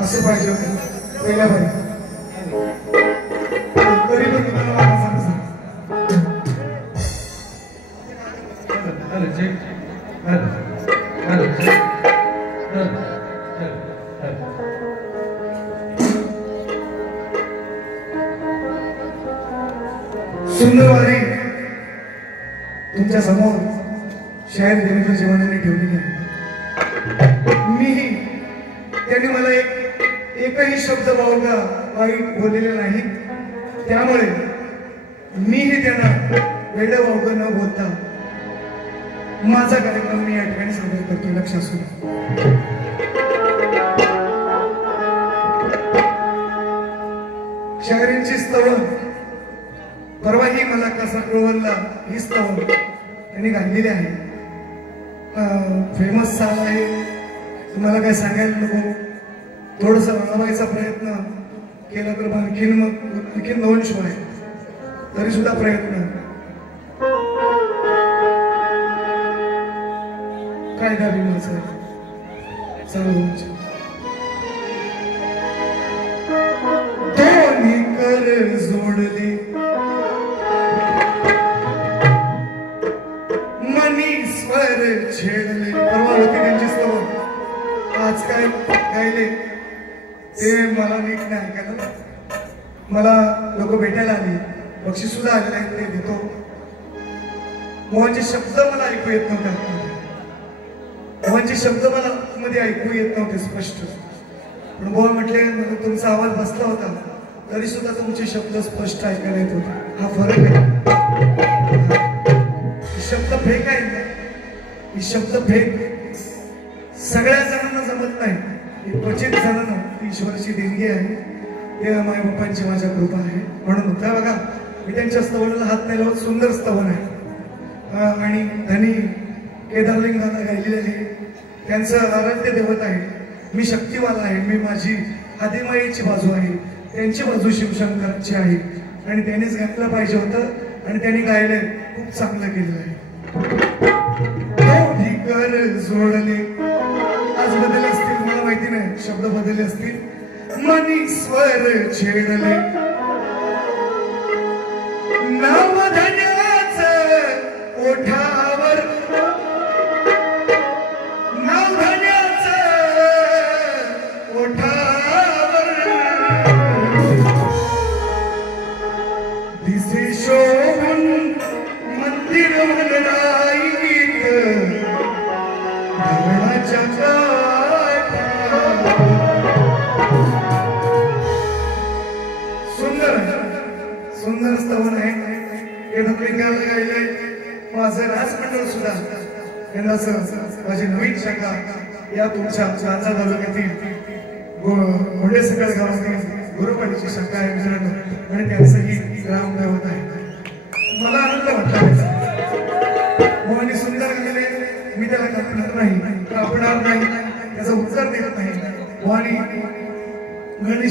असं पाहिजे पहिल्या बाई तरी पण तुम्हाला मला सांग सुंदरवारी तुमच्या समोर शायर देवेंद्र जीवनाने ठेवलेली आहे. मीही त्यांनी मला एकही शब्द वावगा वाईट बोललेले नाही. त्यामुळे मीही त्यांना वेड वावग न बोलता माझा कार्यक्रम मी या ठिकाणी सादर करतो. लक्ष असू शायरींची स्तवन परवाही मला कसा कळवला ही स्तवन त्यांनी गायलेली आहे. फेमस साल आहे. तुम्हाला काय सांगायला नको. थोडस रंगवायचा प्रयत्न केला तर आणखीन 2 शो आहे तरी सुद्धा प्रयत्न काय दाबी माझं सर्व दोन्ही कर जोडले मनी स्वर छेडले. परवा होती त्यांची स्तवन. आज काय गायले ते मला नीट नाही ऐकायला. मला लोक भेटायला आली. बक्षीस सुद्धा आलेलं आहे ते देतो. मोहनचे शब्द मला ऐकू येत नव्हते. मोहनचे शब्द मला मध्ये ऐकू येत नव्हते स्पष्ट. पण बोल म्हटले मला तुमचा आवाज बसला होता तरी सुद्धा तुमचे शब्द स्पष्ट ऐकायला येत होते. हा फरक आहे. शब्द फेक आहे. ही शब्द फेक सगळ्या जणांना जमत नाही. ही क्वचित जणांना ईश्वराची देणगी आहे. ते माय बापांची माझ्या कृपा आहे. म्हणून त्या बघा मी त्यांच्या स्तवनाला हात नाही लावत. सुंदर स्तवन आहे आणि त्यांनी केदारलिंगाला गायलेले आहे. त्यांचं आराध्य देवत आहे. मी शक्तिवाला आहे. मी माझी आदिमाईची बाजू आहे. त्यांची बाजू शिवशंकरांची आहे आणि त्यांनीच गायला पाहिजे होतं आणि त्यांनी गायले खूप चांगलं केलेलं आहे. कर जोडले आज बदलले असतील मला माहिती नाही. शब्द बदलले असतील. मनी स्वर छेडले नावधन्याचं ओठावर नावधन्याचं ओठावर दिसे शोभून मंदिर मनराईत धरणाच्या सुंदर स्तवन आहे. केदारलिंगाला गायलंय. माझं राजमंडळ सुद्धा यांना माझी नवीन शाखा या तुमच्या चांजा तालुक्यातील घोडे सकाळ गावातील गुरुपाडीची शाखा आहे मित्रांनो आणि त्यांचंही ग्राम दैवत आहे. मला आनंद वाटला. मोहनी सुंदर गेले. मी त्याला कापणार नाही कापणार नाही त्याचा उत्तर देत नाही. मोहनी घणी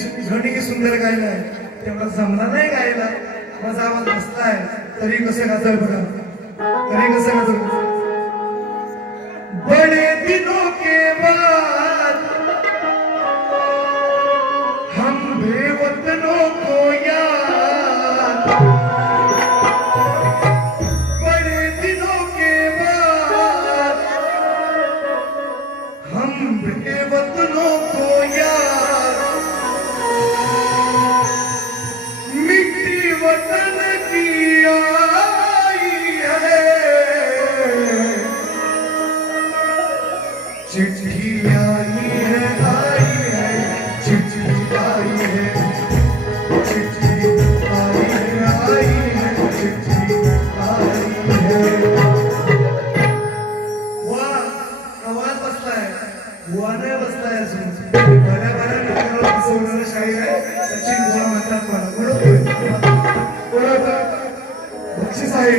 सुंदर गायलाय. तेवढा जमला नाही गायला. माझा आवाज बसलाय तरी कसं गाजल बघा. तरी कसं गाजल. बडे दिनों के बाद हम बेवतनों को याद. बड़े दिनों के बाद हम बेवतनों को याद. वतन की आई है चिट्ठी आई है चिट्ठी आई है चिट्ठी आई है चिट्ठी आई है. वाह आवाज बसलाय. बुवा नाही बसलाय अजून. बऱ्या मित्रांना बसवणारा शाहीर आहे. सचिन बुवा म्हणतात मला. बक्षीस आहे.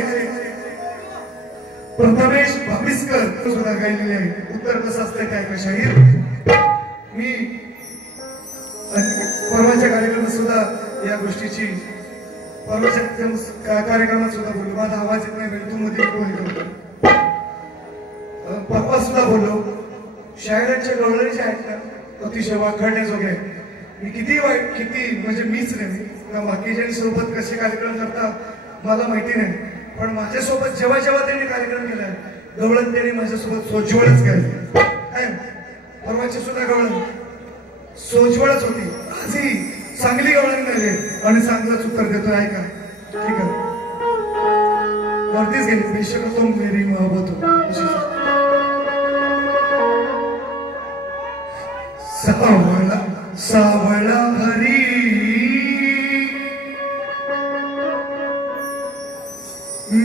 प्रथमेश भाविस्कर सुद्धा गायलेले आहे. उत्तर कसं असतं काय का शाहीर परवाच्या कार्यक्रमात सुद्धा बोललो, माझा आवाज येत नाही तू मध्ये परवा सुद्धा बोललो, शायरांच्या गवळणी जे आहेत ना अतिशय वाखाणण्याजोगे. मी किती वाईट किती म्हणजे मीच नाही, बाकीच्यांसोबत कसे कार्यक्रम करतात मला माहिती नाही, पण माझ्यासोबत जेव्हा जेव्हा त्यांनी कार्यक्रम केलाय गवळण त्यांनी माझ्यासोबत सोज्वळच केली. परवाची सुद्धा गवळण सोज्वळच होती, आजही चांगली गवळण मिळाली आणि चांगलंच उत्तर देतोय. ऐका ठीक आहे, वरतीच गेली बेशक तो मेरी मोहब्बत हो. सावळा सावळा हरी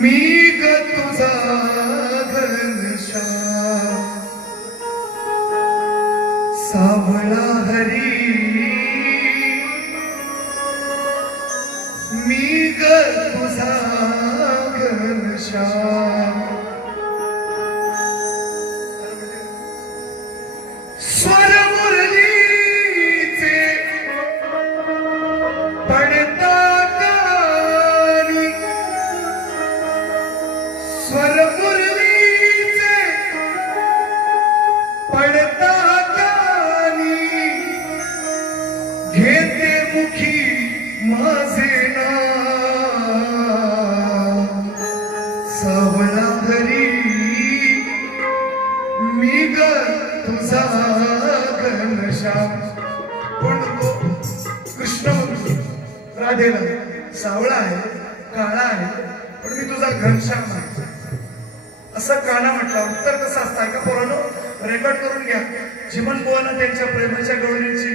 मी ग तुझा घनश्याम, सावळा हरी मी ग तुझा घनश्याम. स्वर मुरलीचे पडता कानी, स्वर मुरलीचे पडता कानी, घेते मुखी माझे नाव, सावळा हरी मी ग तुझा घनश्याम. कोण म्हणतो? कृष्ण म्हणतो राधेला, सावळा आहे काळा आहे पण मी तुझा घनश्याम आहे असं काना म्हटलं. उत्तर कसं असतं का पोरांनो, रेकॉर्ड करून घ्या. चिमण बुवांना त्यांच्या प्रेमाच्या गवळणीची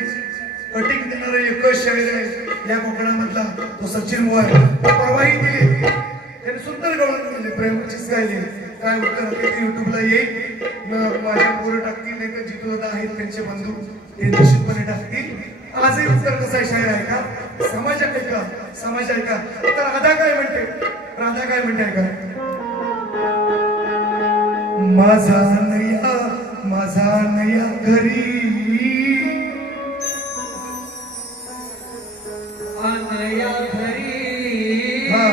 कटिंग देणारं एकच शाहीर आहे या कोकणामधला तो सचिन बुवा आहे. परवाही दिली त्याने सुंदर गवळण दिली, प्रेमाचीच गायली. काय उत्तर युट्यूबला येईल, माझ्या पोरं टाकतील नाही तर जितू दादा आहेत त्यांचे बंधू ते निश्चितपणे टाकतील. आजही उत्तर कसं आहे शाहीर आहे का, समाज आहे का, समाज आहे का. तर राधा काय म्हणते, राधा काय म्हणते का, माझा नया घरी अनया घरी. हा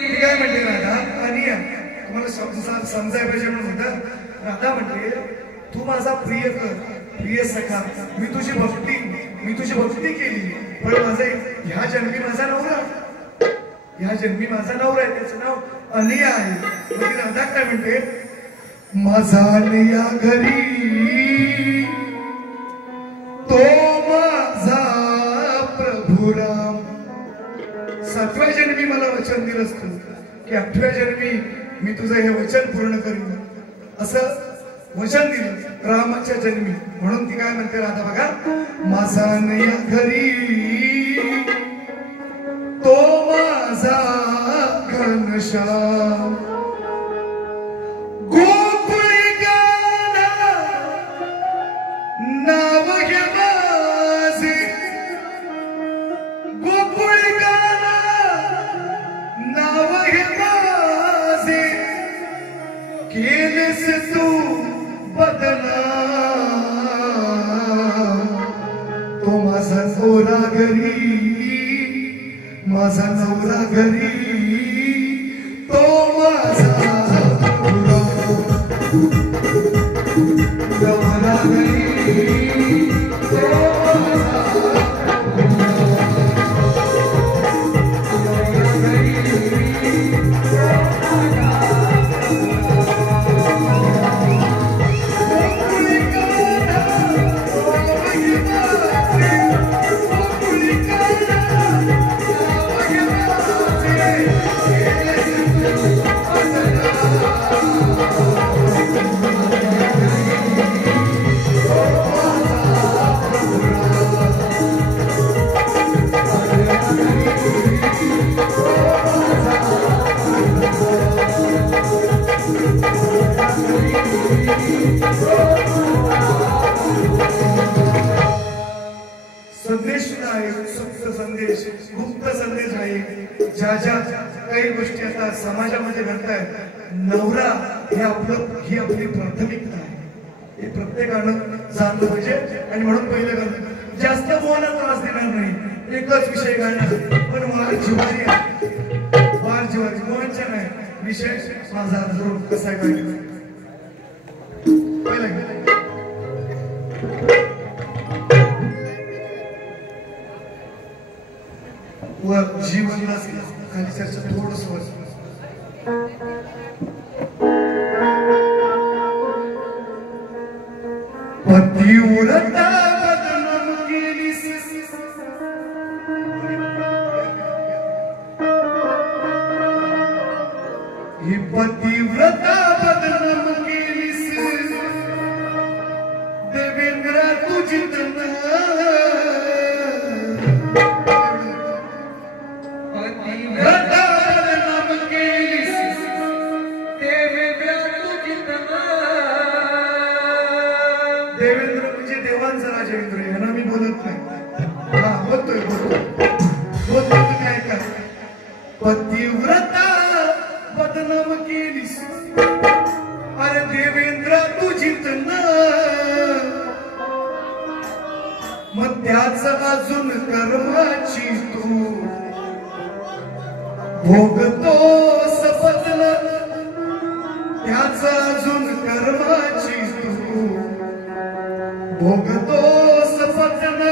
ती काय म्हणते राधा, अनिया तुम्हाला समजाय पाहिजे म्हणून म्हणतात. राधा म्हणते तू माझा प्रिय कर, प्रिय सखा, मी तुझी भक्ती केली पण माझे ह्या जन्मी माझा नवरा, ह्या जन्मी माझा नवरा आहे त्याचं नाव अनिया आहे. मग ती राधा काय म्हणते, माझा अनिया घरी तो माझा प्रभू राम. 7व्या जन्मी मला वचन दिलं असतं की 8व्या जन्मी मी तुझं हे वचन पूर्ण करीन, असं वचन दिलं रामाच्या जन्मी. म्हणून ती काय म्हणते राधा बघा, माझा नया घरी तो माझा घनश्याम, गोकुळी गाना नाव घे माझे, गोकुळी गाना नाव घे माझे, केलेस तू बदला तो माझा नवरा घरी, माझा नवरा घरी तो माझा नवरा घरी तो संदेश आहे, सुप्त संदेश, गुप्त संदेश आहे. ज्या ज्या काही गोष्टी आता समाजामध्ये घडतायत, नवरा ही आपली प्राथमिकता आहे, हे प्रत्येकानं जाणलं पाहिजे. आणि म्हणून पहिलं जास्त बोलायला त्रास देणार नाही, एकच विषय गाणार पण वार जिवारी आहे वार जिवारी मोहनच्या नाही विषय माझा जरूर कसा गायला वर जीवनला खाली चर्चा थोडस वर पतिव्रता बदनाम केलीस ही पतिव्रता बदनाम केलीस देवेंद्र तुझी पतिव्रता बदनाम केलीस देवेंद्र तुझी देवेंद्र म्हणजे देवांचा राजेंद्र यांना मी बोलत नाही हा बोलतोय तुम्ही ऐका पतिव्रता बदनाम केलीस अरे देवेंद्र तुझीत ना मग त्याच अजून कर्माची तू भोगतोस बदला त्याच अजून कर्माची तू भोगतोस बदला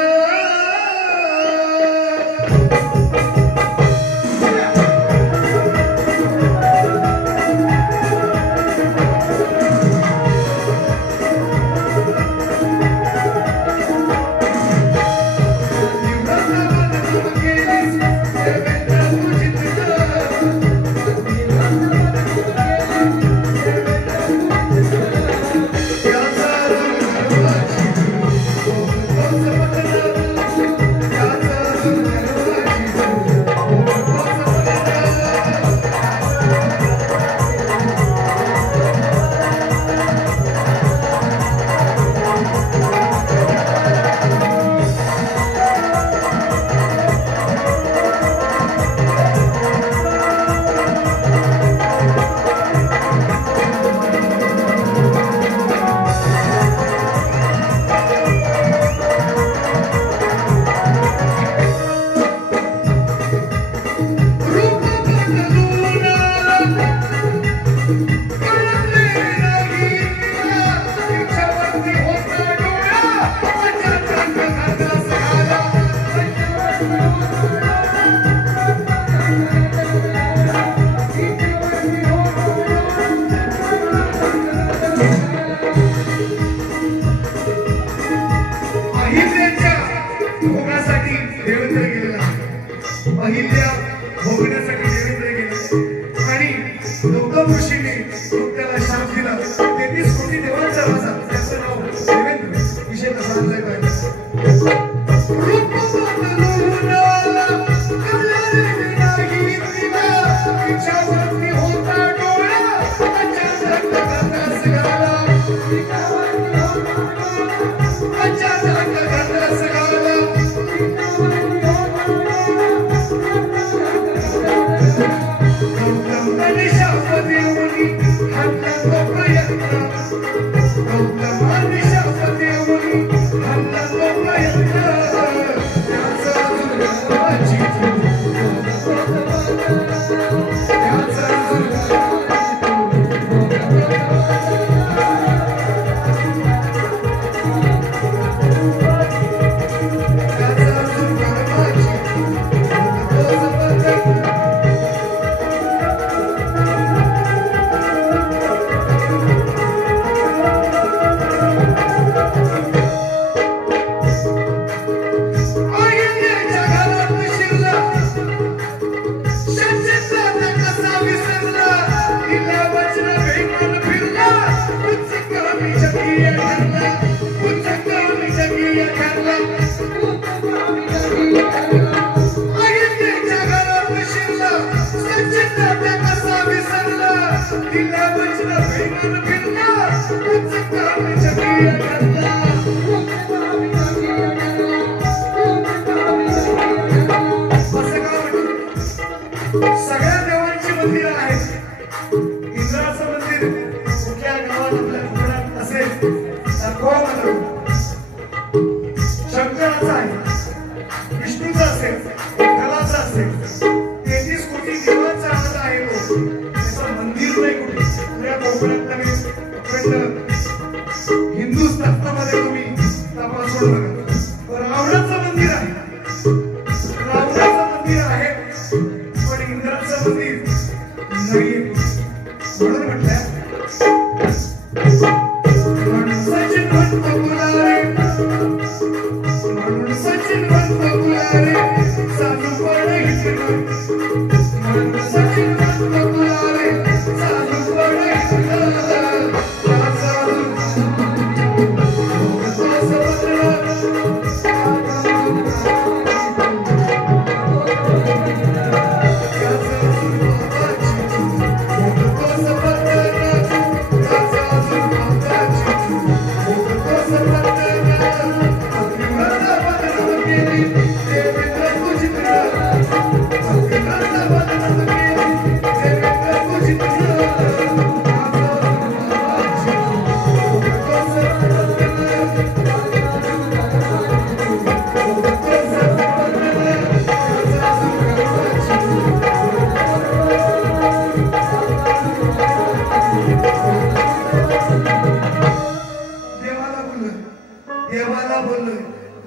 शंकराचा आहे विष्णूचा असेल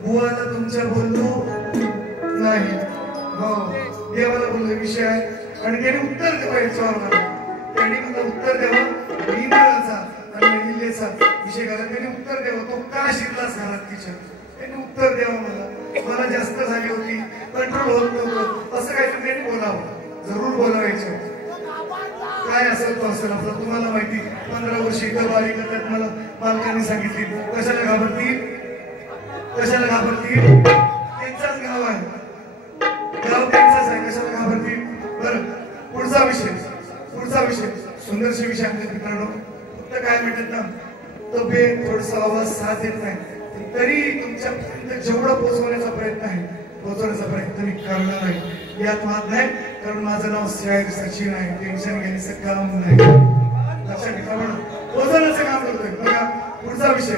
बुवाला तुमच्या बोललो नाही. हो देवाला बोललो विषय आहे आणि त्याने उत्तर द्यावं याच्यावर मला. त्यांनी मला उत्तर द्यावं इंद्राचा आणि इल्लेचा विषय करा. त्याने उत्तर द्यावं तो का शिकलास घरात तिच्या. त्यांनी उत्तर द्यावं मला जास्त झाली होती कंट्रोल होत नव्हतं असं काहीतरी त्यांनी बोलावं. जरूर बोलावायचं काय असेल तो असेल आपलं तुम्हाला माहिती. 15 वर्ष इथं बारी करतात मला मालकांनी सांगितली. कशाला घाबरतील कशाला घाबरतील त्यांचाच गाव आहे गाव त्यांचाच आहे कशाला घाबरतील. बरं पुढचा विषय सुंदरशे विषय आमच्या मित्रांनो. फक्त काय म्हणतात ना तब्येत थोडसा आवाज साथ येत नाही तरी तुमच्यापर्यंत जेवढं पोहोचवण्याचा प्रयत्न आहे पोहोचवण्याचा प्रयत्न मी करणार आहे. यात वाद नाही कारण माझं नाव शाहीर सचिन आहे. टेन्शन घ्यायचं काम नाही. लक्षात घ्या म्हणून पोहोचवण्याचं काम करतोय. बघा पुढचा विषय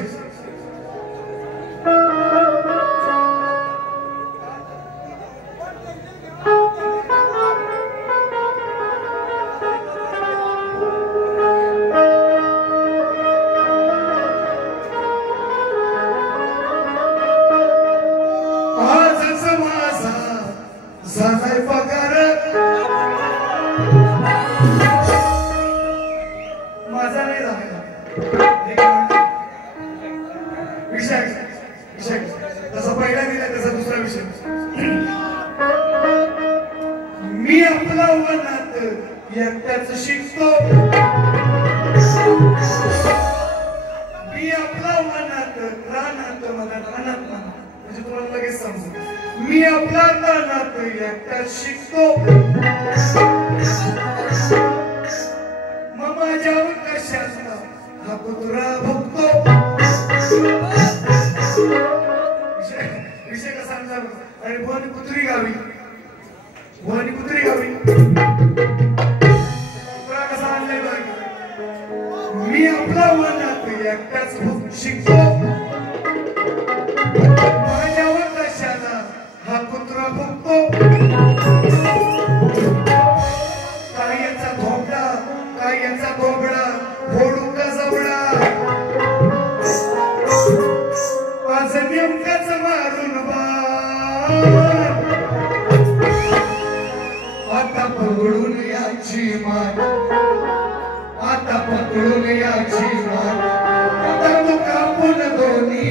झालाय पगार माझा नाही झालेला विषय तसा पहिला दिला तसा दुसरा विषय. मी आपला वनात एकट्याच शिकतो. मी आपला वनात रानात मनात अनात म्हणजे तुम्हाला लगेच समजू. मी आपला रानात एकट्याच शिकतो. मग माझ्यावर कशाचा हा कुत्रा भुकतो. विषय कसा सांगणार. आणि भुवानी कुत्री गावी कुत्रा कसा आणलाय बघ. मी आपला वनात एकट्याच शिकतो. माझ्यावर कशाला हा कुत्रा भुकतो. काय याचा धोबडा काय याचा धोबडा फोडू का जबडा. आज नेमकाच मारून बार आता पकडून याची मान. आता पकडून याची मान. आता तू कापून दोन्ही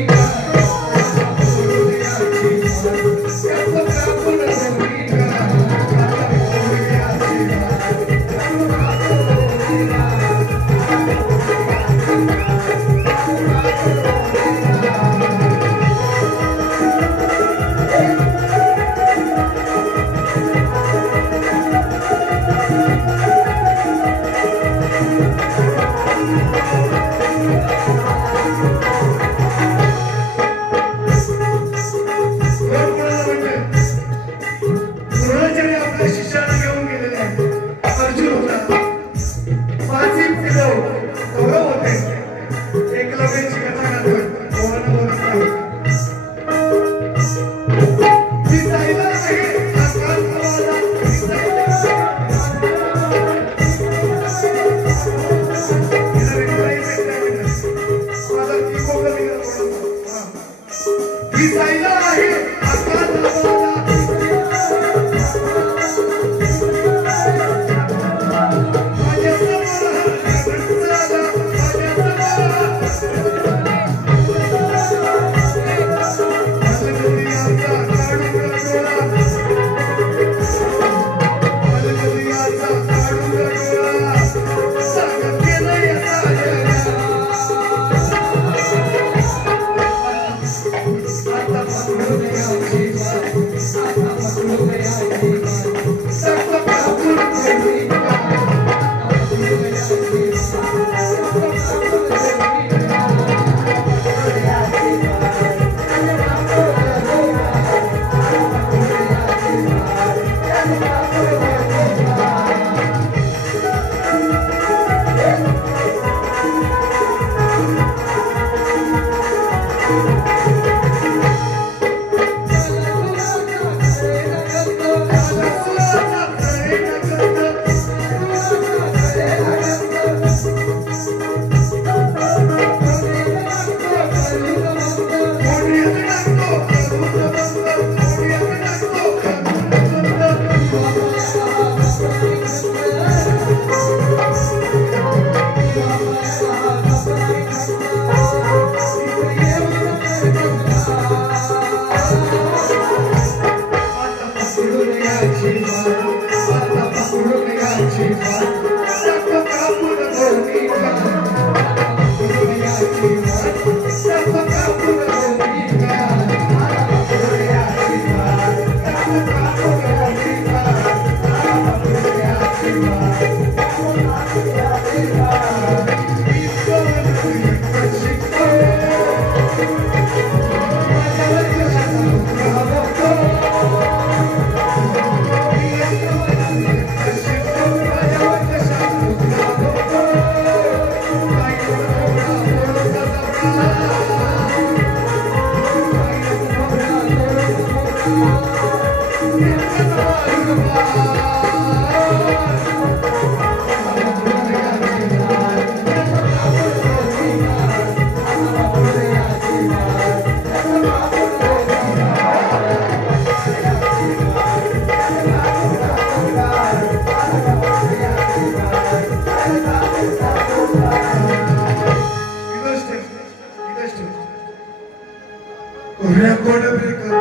रेकॉर्ड ब्रेकर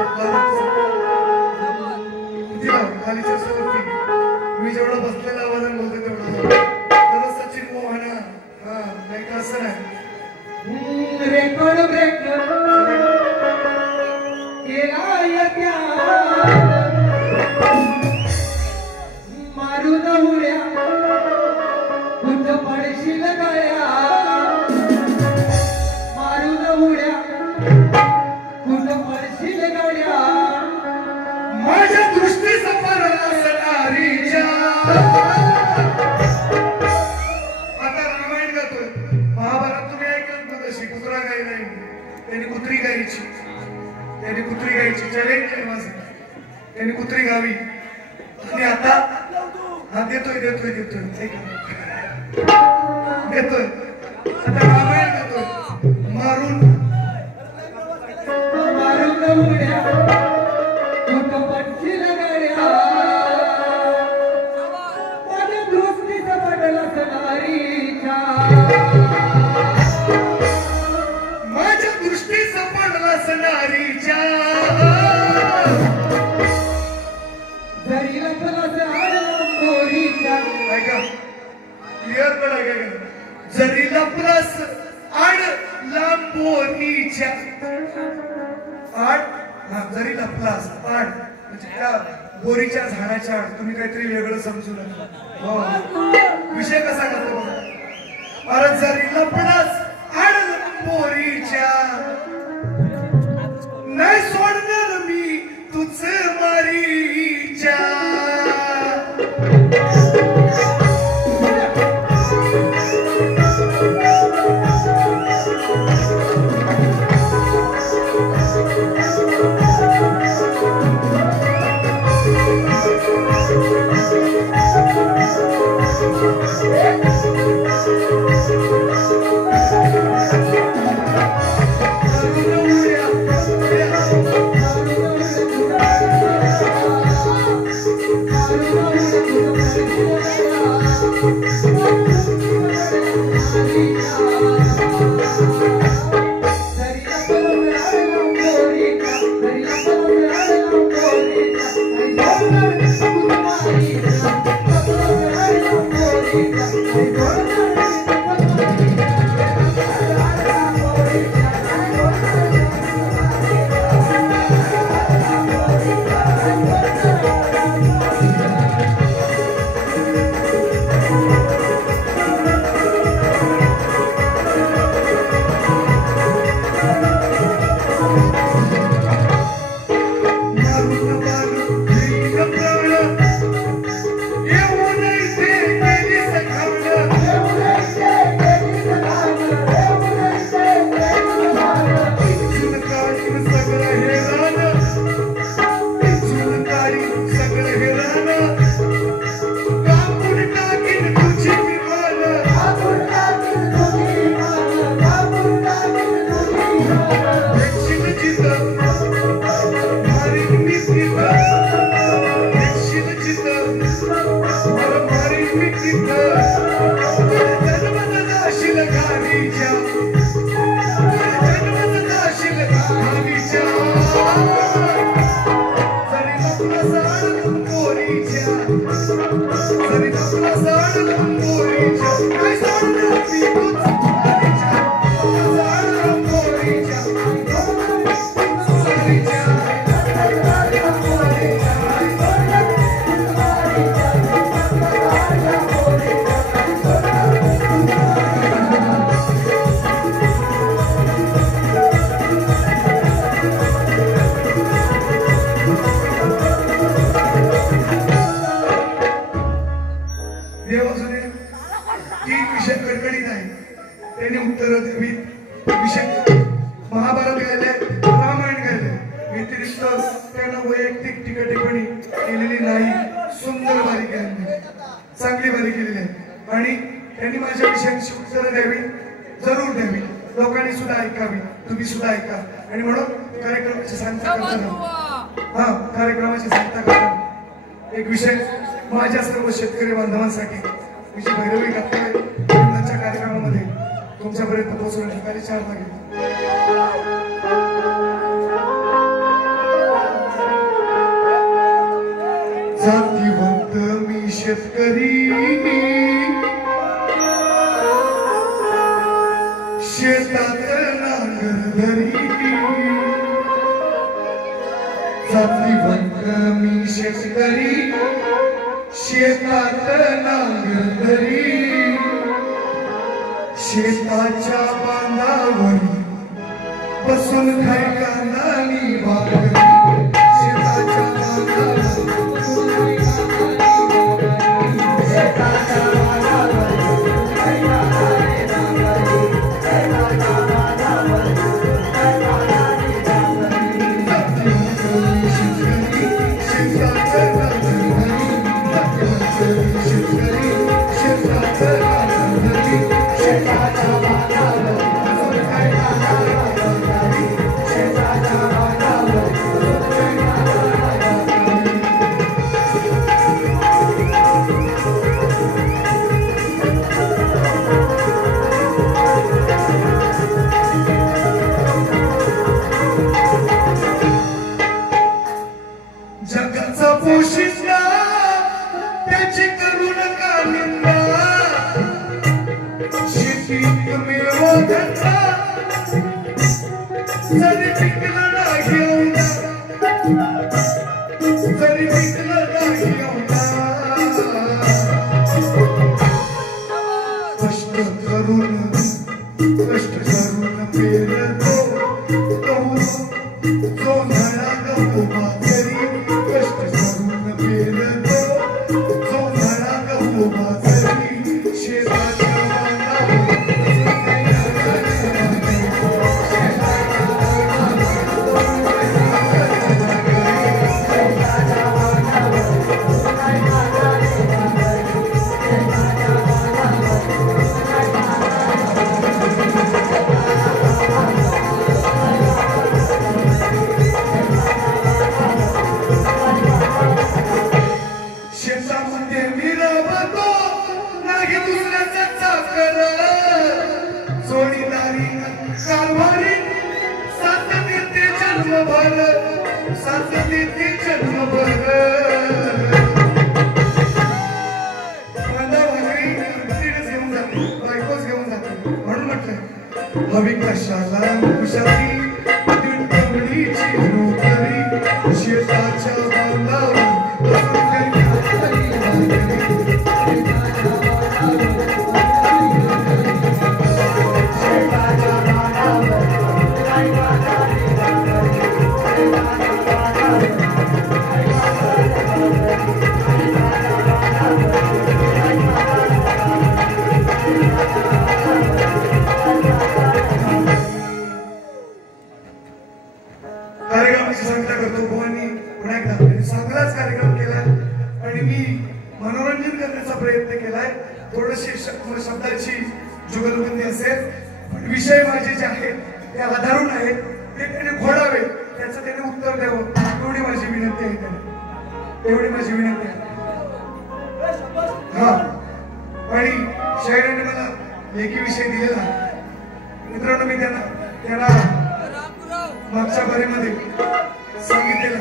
खालीच्या सोबती मी जेवढा बसलेला आवाजाने बोलतो तेवढा तर सचिन मोहना हा नाही का असं नाही रेकॉर्ड ब्रेकर केला त्या मारून उड्या कुठं पडशील गळ्या मारून उड्या कुठं पडशील गळ्या माझ्या दृष्टी सफरला सणारीच्या आता रामायण गातोय महाभारत तुम्ही ऐकत ना तशी कुत्रा गाई नाही त्यांनी कुत्री गायची चॅलेंज आहे माझं त्यांनी कुत्री गावी आणि आता हा देतोय आता रामायण गातोय मारून उड्या कुठं पडशील गळ्या माझ्या दृष्टीचा पडला सणारीच्या माझ्या दृष्टीचा पडला सणारीच्या जरी लपलास आडोरीच्या ऐका क्लिअर पण ऐका जरी लपलास आड लांबोनीच्या आड हा जरी लपलास आड म्हणजे त्या बोरीच्या झाडाच्या आड तुम्ही काहीतरी वेगळं समजू नका हो विषय कसा करतो बघा अरे जरी लपलास आड बोरीच्या नाही सोडणार मी तुझ मारीच्या एक विषय माझ्या सर्व शेतकरी बांधवांसाठी विजय भैरवी करतोय त्यांच्या कार्यक्रमामध्ये तुमच्यापर्यंत पोहोचवण्यासाठी 4 लागेल. शेतकरी शेतात नांगर धरी जातीवंत मी शेतकरी शेतात नांगर धरी शेताच्या बांधावर बसून खाय कांदानी बागरी शेताच्या बांधावर जगाचा पोशिंदा त्याची करू नका निंदा शेतीत मिळवा धंदा जरी पिकलं नाही औंधा जरी पिकलं नाही औंधा कष्ट करून पेरतो गहू जो झाला गहू बाजरी कष्ट करून पेरतो जो झाला गहू बाजरी शेताच्या जोडीदारी कारभारी साथ देते जन्मभर साथ देते जन्मभर कांदा भाकरी तिकडेच घेऊन जाते बायकोच घेऊन जाते म्हणून म्हटलं हवी कशाला खुशाली दीडपडीची नोकरी शेताच्या बांधावर कार्यक्रमाची सांगता करतो भवानी पुन्हा एकदा चांगलाच कार्यक्रम केलाय आणि मी मनोरंजन करण्याचा प्रयत्न केलाय थोडीशी शब्दाची जुगलबंदी असेल पण विषय माझे जे आहेत ते आधारून आहेत ते त्याने घोडावे त्याचं त्याने उत्तर द्यावं एवढी माझी विनंती आहे त्याने एवढी माझी विनंती आहे हा आणि शायराने मला लेखी विषय दिलेला मित्रांनो मी त्यांना मागच्या बारीमध्ये सांगितलेलं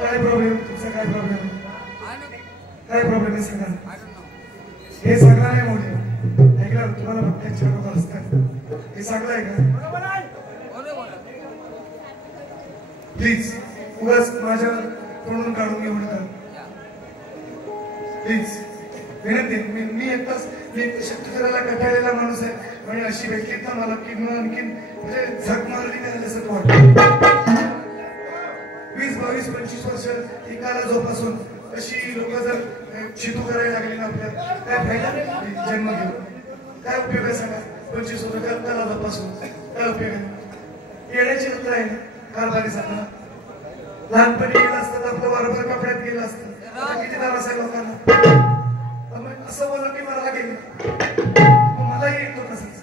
काय प्रॉब्लेम तुमचा काय प्रॉब्लेम आहे सांगा हे सगळं नाही मोठे ऐकलं तुम्हाला भक्तांची बरोबर असतात हे सगळं आहे का प्लीज उगाच माझ्या तोंडून काढून घेऊ नका प्लीज विनंती मी एकटाच शक्ती करायला कंटाळलेला माणूस आहे आणि अशी भेटली ना मला की आणखीन म्हणजे झक मारली नाही असं वाटतं 20-22-25 वर्ष एकाला जोपासून अशी लोक जर चितू करायला लागली ना आपल्या काय फायदा जन्म घेऊन काय उपयोग आहे सांगा 25 वर्ष त्याला जोपासून काय उपयोग आहे येण्याची जत्रा आहे कारभारी सांगा लहानपणी गेलं असतं आपलं बरोबर कपड्यात गेलं असतं किती त्रास आहे लोकांना असं बोललं की मला गेलं मलाही येतो तसंच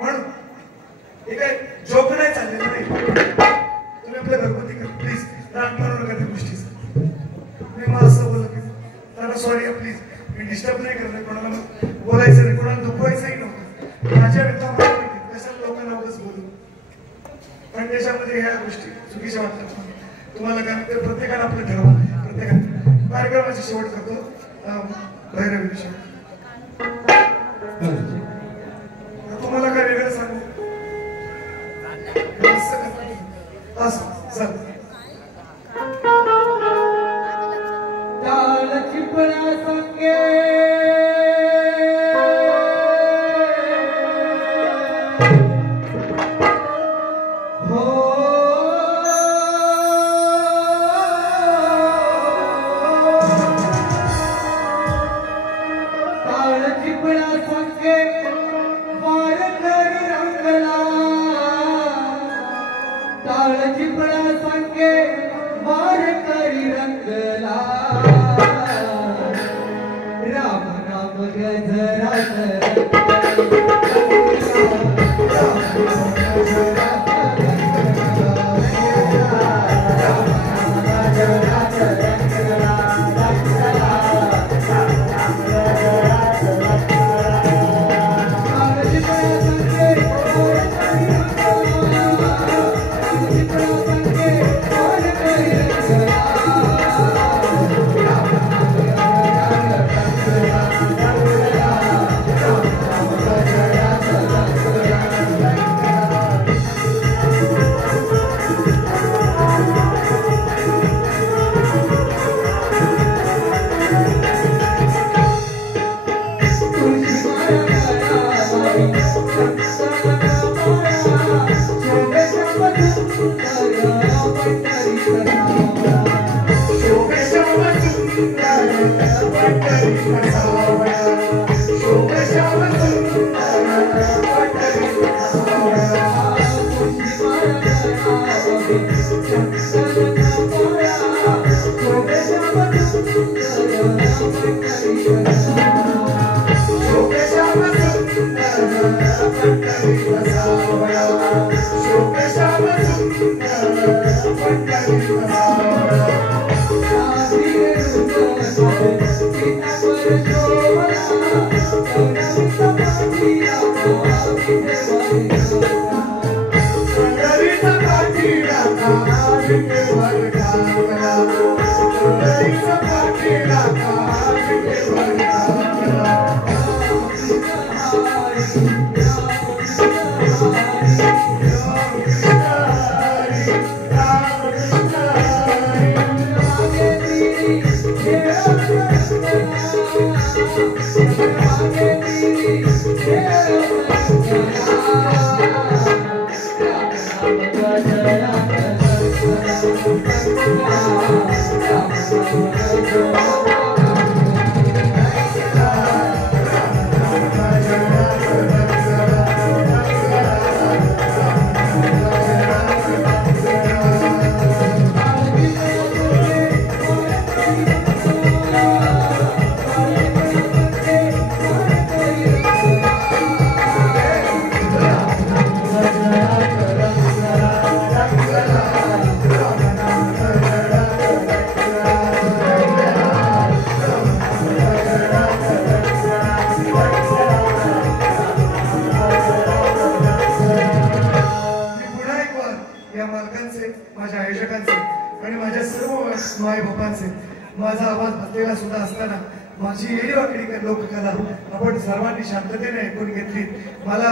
म्हणून हे काय जोक नाही चाललेलं नाही तुम्ही आपल्या घरगुती करा प्लीज राग मारू नका त्या गोष्टीचा मी मला असं बोललं की त्याला सॉरी प्लीज मी डिस्टर्ब नाही करणार कोणाला मग बोलायचं नाही कोणाला दुखवायचंही नव्हतं माझ्या व्यथा मला माहिती कशाला लोकांना उगाच बोलू पण त्याच्यामध्ये ह्या गोष्टी चुकीच्या वाटतात तुम्हाला काय प्रत्येकाला आपलं ठरवा प्रत्येकाला कार्यक्रमाची शेवट करतो भैरवी विषय. तुम्हाला काय वेगळं सांगू असं चल. टाळ चिपळा संगे हो टाळ चिपळा संगे वारकरी रंगला टाळ चिपळा संगे वारकरी रंगला राम नाम गजरात माझा आवाज बसलेला सुद्धा असताना माझी येडीवाकडी लोककला आपण सर्वांनी शांततेने ऐकून घेतली. मला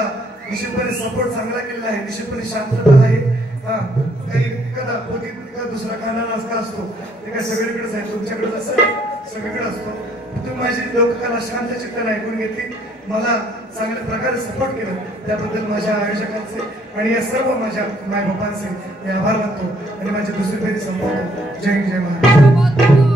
निश्चितपणे सपोर्ट चांगला केलेला आहे, निश्चितपणे शांतता आहे. काही एखादा एखादा दुसरा काना नाचका असतो ते काय सगळीकडेच आहे, तुमच्याकडे असं सगळीकडे असतो. तुम्ही माझी लोककला शांत चित्ताने ऐकून घेतली, मला चांगल्या प्रकारे सपोर्ट केलं, त्याबद्दल माझ्या आयोजकांचे आणि या सर्व माझ्या मायबापांचे मी आभार मानतो आणि माझी दुसरी फेरी संपवतो. जय हिंद, जय महाराष्ट्र.